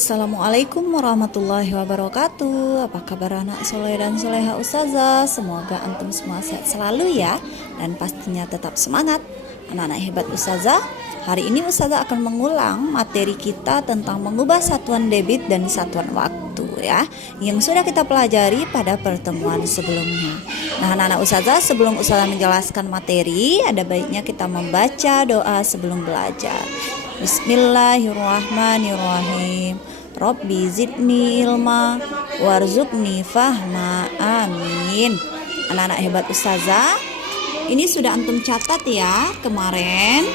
Assalamualaikum warahmatullahi wabarakatuh. Apa kabar anak soleh dan soleha ustazah? Semoga antum semua sehat selalu ya, dan pastinya tetap semangat anak-anak hebat ustazah. Hari ini ustazah akan mengulang materi kita tentang mengubah satuan debit dan satuan waktu ya, yang sudah kita pelajari pada pertemuan sebelumnya. Nah anak-anak ustazah, sebelum ustazah menjelaskan materi, ada baiknya kita membaca doa sebelum belajar. Bismillahirrahmanirrahim. Robbi zidni ilma warzuqni fahma, amin. Anak-anak hebat ustazah, ini sudah antum catat ya kemarin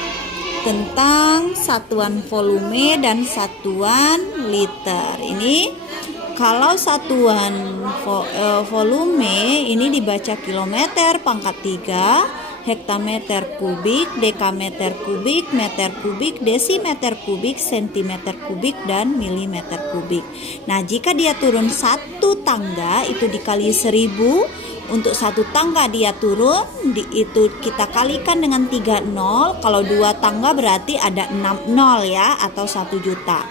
tentang satuan volume dan satuan liter. Ini kalau satuan volume ini dibaca kilometer pangkat 3, hektameter kubik, dekameter kubik, meter kubik, desimeter kubik, sentimeter kubik, dan milimeter kubik. Nah, jika dia turun satu tangga itu dikali 1000, untuk satu tangga dia turun, itu kita kalikan dengan 30. Kalau dua tangga berarti ada 6 nol ya, atau 1 juta.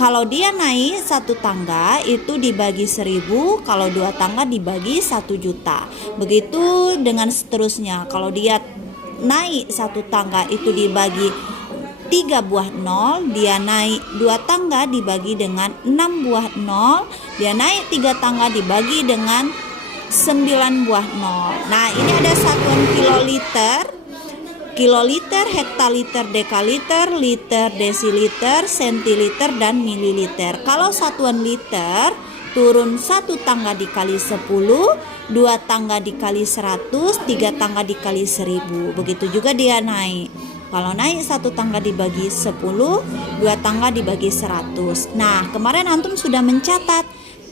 Kalau dia naik satu tangga itu dibagi 1000, kalau dua tangga dibagi 1 juta. Begitu dengan seterusnya. Kalau dia naik satu tangga itu dibagi 3 buah nol, dia naik 2 tangga dibagi dengan 6 buah nol, dia naik 3 tangga dibagi dengan 9 buah nol. Nah, ini ada satuan kiloliter, hektoliter, dekaliter, liter, desiliter, sentiliter, dan mililiter. Kalau satuan liter turun satu tangga dikali 10, dua tangga dikali 100, tiga tangga dikali 1000. Begitu juga dia naik. Kalau naik satu tangga dibagi 10, dua tangga dibagi 100. Nah, kemarin antum sudah mencatat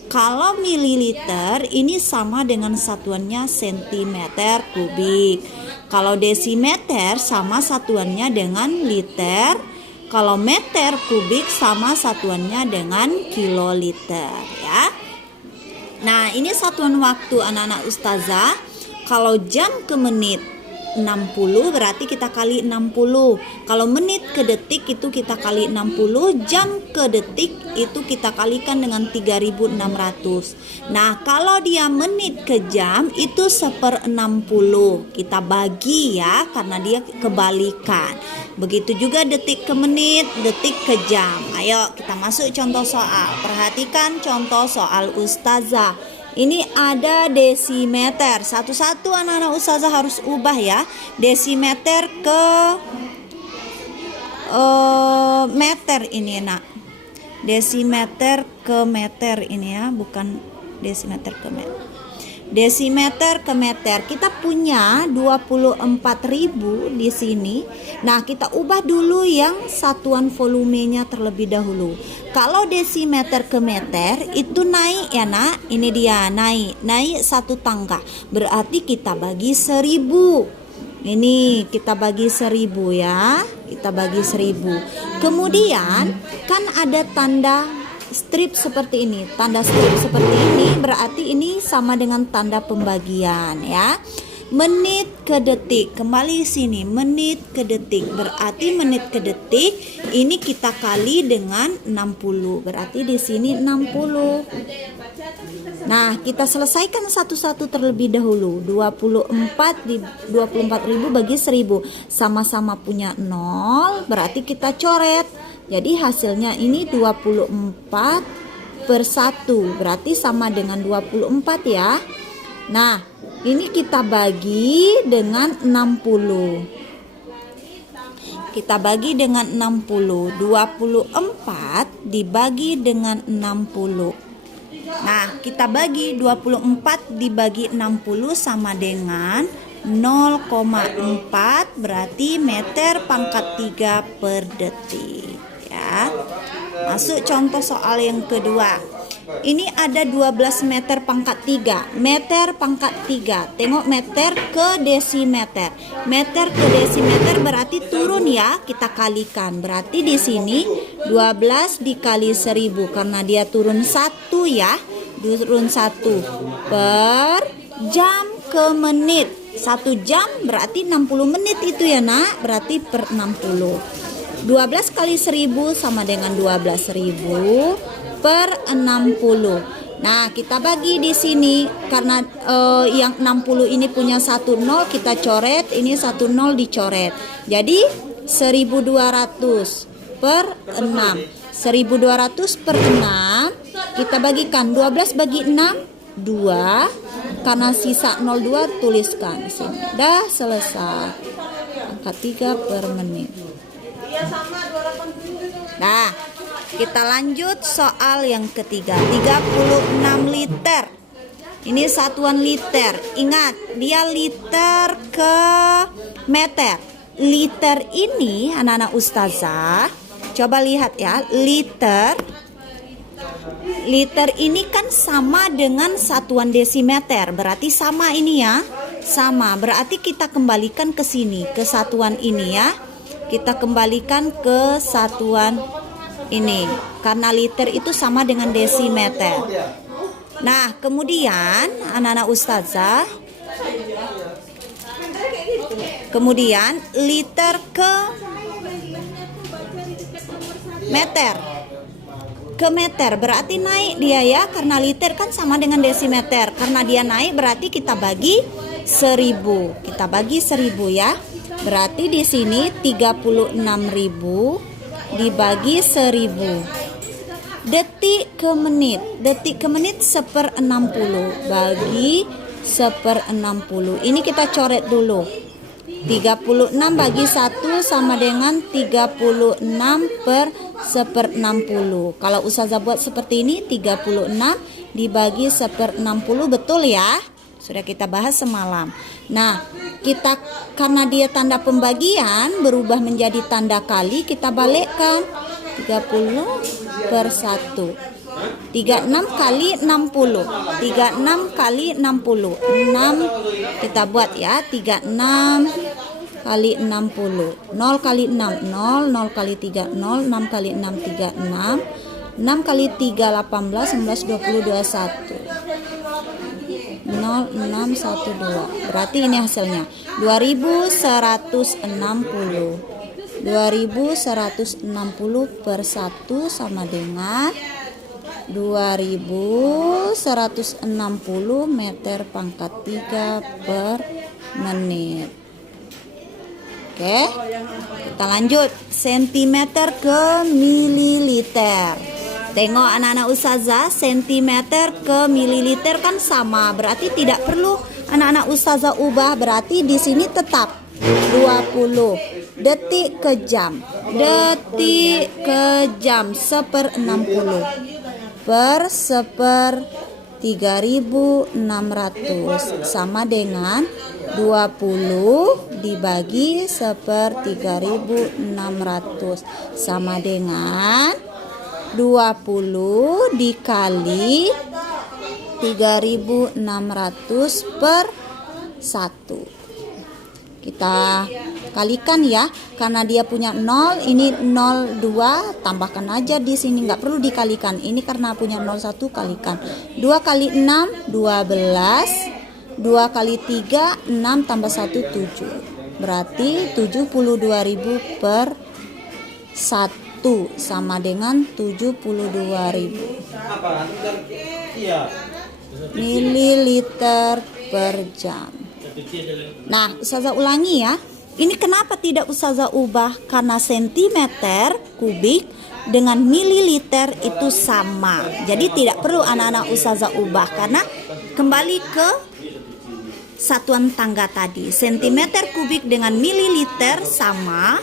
kalau mililiter ini sama dengan satuannya sentimeter kubik. Kalau desimeter sama satuannya dengan liter. Kalau meter kubik sama satuannya dengan kiloliter ya. Nah, ini satuan waktu anak-anak ustazah. Kalau jam ke menit 60 berarti kita kali 60. Kalau menit ke detik itu kita kali 60, jam ke detik itu kita kalikan dengan 3600. Nah, kalau dia menit ke jam itu 1/60. Kita bagi ya, karena dia kebalikan. Begitu juga detik ke menit, detik ke jam. Ayo kita masuk contoh soal. Perhatikan contoh soal ustazah. Ini ada desimeter. Satu-satu anak-anak ustazah harus ubah ya. Desimeter ke meter ini nak. Desimeter ke meter ini ya, bukan desimeter ke meter. Desimeter ke meter. Kita punya 24.000 di sini. Nah, kita ubah dulu yang satuan volumenya terlebih dahulu. Kalau desimeter ke meter itu naik ya nak. Ini dia naik satu tangga. Berarti kita bagi 1000. Ini kita bagi 1000 ya. Kita bagi 1000. Kemudian kan ada tanda strip seperti ini. Tanda strip seperti ini berarti ini sama dengan tanda pembagian ya. Menit ke detik, kembali sini, menit ke detik, berarti menit ke detik ini kita kali dengan 60, berarti di sini 60. Nah, kita selesaikan satu-satu terlebih dahulu. 24.000 bagi 1000 sama-sama punya 0, berarti kita coret. Jadi hasilnya ini 24/1, berarti sama dengan 24 ya. Nah, ini kita bagi dengan 60. Kita bagi dengan 60. 24 dibagi dengan 60. Nah, kita bagi 24 dibagi 60 sama dengan 0,4, berarti meter pangkat 3 per detik ya. Masuk contoh soal yang kedua. Ini ada 12 meter pangkat 3. Meter pangkat 3. Tengok meter ke desimeter. Meter ke desimeter berarti turun ya, kita kalikan. Berarti di sini 12 dikali 1000 karena dia turun 1 ya. Turun 1 per jam ke menit. 1 jam berarti 60 menit itu ya nak. Berarti per 60. 12 kali 1000 sama dengan 12.000 per 60. Nah, kita bagi di sini karena yang 60 ini punya 1 0, kita coret, ini 1 0 dicoret. Jadi 1200 per 6. 1200 per 6 kita bagikan 12 bagi 6 2, karena sisa 02 tuliskan di sini. Dah selesai. Angka 3 per menit. Nah, kita lanjut soal yang ketiga. 36 liter. Ini satuan liter. Ingat, dia liter ke meter. Liter ini anak-anak ustazah, coba lihat ya, liter ini kan sama dengan satuan desimeter, berarti sama ini ya, sama. Berarti kita kembalikan ke sini, ke satuan ini ya. Kita kembalikan ke satuan ini, karena liter itu sama dengan desimeter. Nah, kemudian anak-anak ustazah, kemudian liter ke meter. Ke meter berarti naik dia ya, karena liter kan sama dengan desimeter. Karena dia naik berarti kita bagi 1000. Kita bagi 1000 ya. Berarti di sini 36.000 dibagi 1000. Detik ke menit. Detik ke menit 1/60 bagi 1/60. Ini kita coret dulu. 36 bagi 1 sama dengan 36 per 1/60. Kalau ustazah buat seperti ini, 36 dibagi 1/60, betul ya? Sudah kita bahas semalam. Nah, kita karena dia tanda pembagian berubah menjadi tanda kali, kita balikkan 30 per 1. 36 kali 60. 36 kali 60. 6 kita buat ya, 36 kali 60. 0 kali 6 0, 0 kali 3 0, 6 kali 6 36, 6 kali 3 18, 19 20 21. 0 6 1 2. Berarti ini hasilnya 2160. 2160 per 1 sama dengan 2160 meter pangkat 3 per menit. Oke, kita lanjut. Sentimeter ke mililiter. Tengok anak-anak ustazah, sentimeter ke mililiter kan sama, berarti tidak perlu anak-anak ustazah ubah, berarti di sini tetap 20. Detik ke jam. Detik ke jam 1/60 per 1/3600 sama dengan 20 dibagi 1/3600 sama dengan 20 dikali 3600 per 1. Kita kalikan ya, karena dia punya 0, ini 02, tambahkan aja di sini, nggak perlu dikalikan. Ini karena punya 01, kalikan. 2 kali 6 12, 2 kali 3 6 tambah 1 7. Berarti 72.000 per 1 sama dengan 72.000 mililiter per jam. Nah, ustazah ulangi ya. Ini kenapa tidak ustazah ubah? Karena sentimeter kubik dengan mililiter itu sama. Jadi tidak perlu anak-anak ustazah ubah, karena kembali ke satuan tangga tadi. Sentimeter kubik dengan mililiter sama,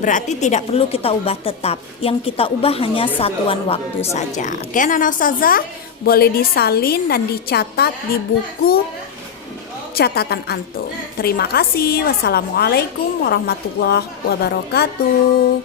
berarti tidak perlu kita ubah tetap. Yang kita ubah hanya satuan waktu saja. Oke, anak-anak ustazah, boleh disalin dan dicatat di buku catatan antum. Terima kasih. Wassalamualaikum warahmatullahi wabarakatuh.